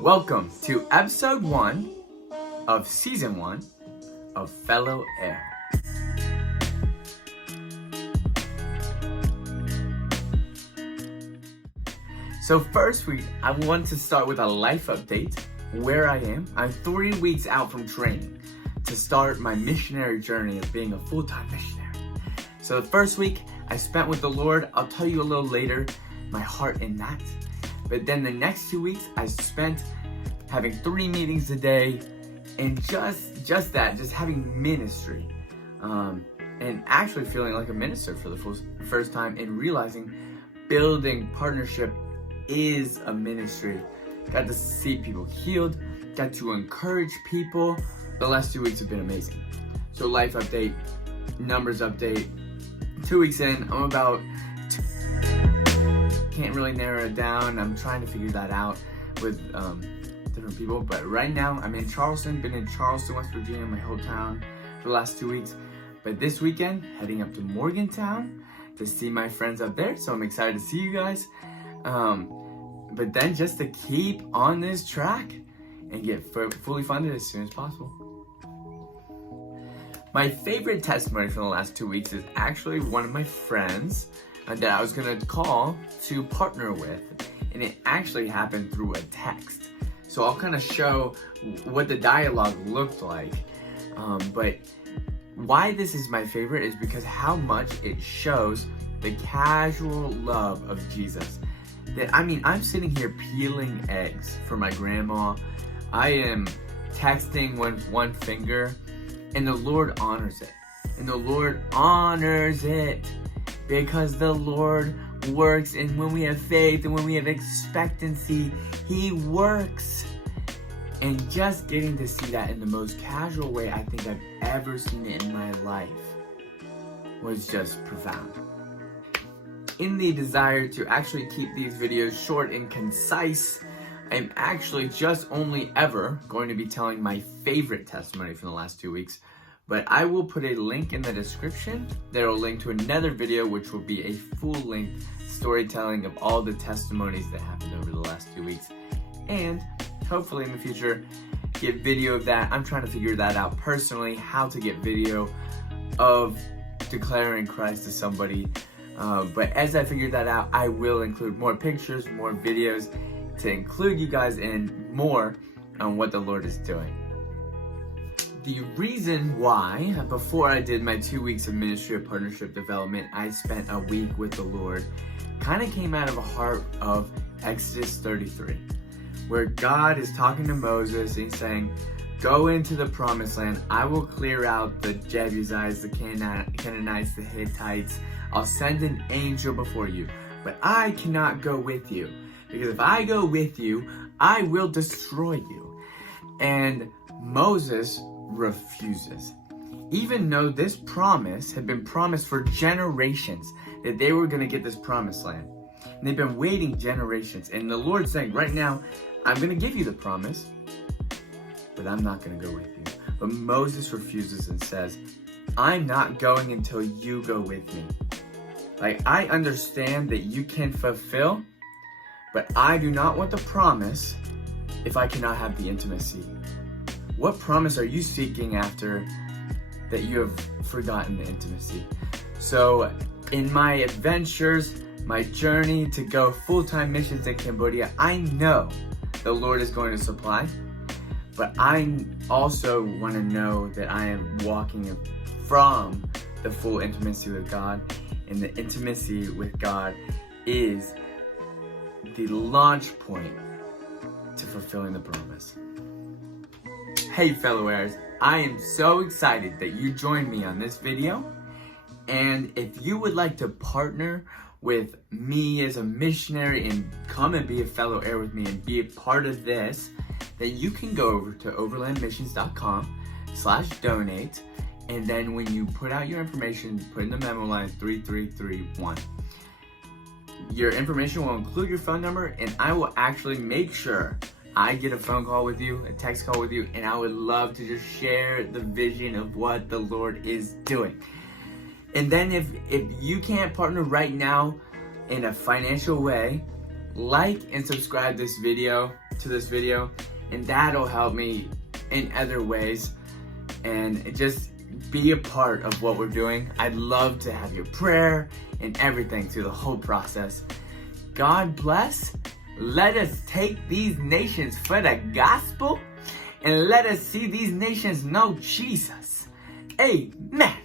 Welcome to episode 1 of season 1 of Fellow Heir. So first I want to start with a life update where I am. I'm 3 weeks out from training to start my missionary journey of being a full-time missionary. So the first week I spent with the Lord. I'll tell you a little later my heart in that. But then the next 2 weeks I spent having 3 meetings a day and just having ministry. And actually feeling like a minister for the first time and realizing building partnership is a ministry. Got to see people healed, got to encourage people. The last 2 weeks have been amazing. So life update, numbers update. 2 weeks in, I'm about can't really narrow it down. I'm trying to figure that out with different people. But right now, I'm in Charleston. Been in Charleston, West Virginia, my whole town for the last 2 weeks. But this weekend, heading up to Morgantown to see my friends up there. So I'm excited to see you guys. But then just to keep on this track and get fully funded as soon as possible. My favorite testimony from the last 2 weeks is actually one of my friends that I was gonna call to partner with, and it actually happened through a text. So I'll kind of show what the dialogue looked like. But why this is my favorite is because how much it shows the casual love of Jesus. I'm sitting here peeling eggs for my grandma. I am texting with one finger, and the Lord honors it. And the Lord honors it because the Lord works, and when we have faith and when we have expectancy, He works. And just getting to see that in the most casual way I think I've ever seen it in my life was just profound. In the desire to actually keep these videos short and concise, I'm actually just only ever going to be telling my favorite testimony from the last 2 weeks. But I will put a link in the description that will link to another video which will be a full-length storytelling of all the testimonies that happened over the last 2 weeks. And hopefully in the future, get video of that. I'm trying to figure that out personally, how to get video of declaring Christ to somebody. But as I figure that out, I will include more pictures, more videos to include you guys in more on what the Lord is doing. The reason why, before I did my 2 weeks of ministry of partnership development, I spent a week with the Lord, kind of came out of a heart of Exodus 33, where God is talking to Moses and he's saying, go into the promised land. I will clear out the Jebusites, the Canaanites, the Hittites. I'll send an angel before you, but I cannot go with you, because if I go with you, I will destroy you. And Moses refuses, even though this promise had been promised for generations, that they were going to get this promised land. And they've been waiting generations. And the Lord's saying, right now, I'm going to give you the promise, but I'm not going to go with you. But Moses refuses and says, I'm not going until you go with me. Like, I understand that you can fulfill, but I do not want the promise if I cannot have the intimacy. What promise are you seeking after that you have forgotten the intimacy? So in my adventures, my journey to go full-time missions in Cambodia, I know the Lord is going to supply, but I also want to know that I am walking from the full intimacy with God, and the intimacy with God is the launch point to fulfilling the promise. Hey fellow heirs, I am so excited that you joined me on this video. And if you would like to partner with me as a missionary and come and be a fellow heir with me and be a part of this, then you can go over to overlandmissions.com/donate. And then when you put out your information, put in the memo line 3331. Your information will include your phone number, and I will actually make sure I get a phone call with you, a text call with you, and I would love to just share the vision of what the Lord is doing. And then if you can't partner right now in a financial way, like and subscribe to this video, and that'll help me in other ways. And just be a part of what we're doing. I'd love to have your prayer and everything through the whole process. God bless. Let us take these nations for the gospel, and let us see these nations know Jesus. Amen.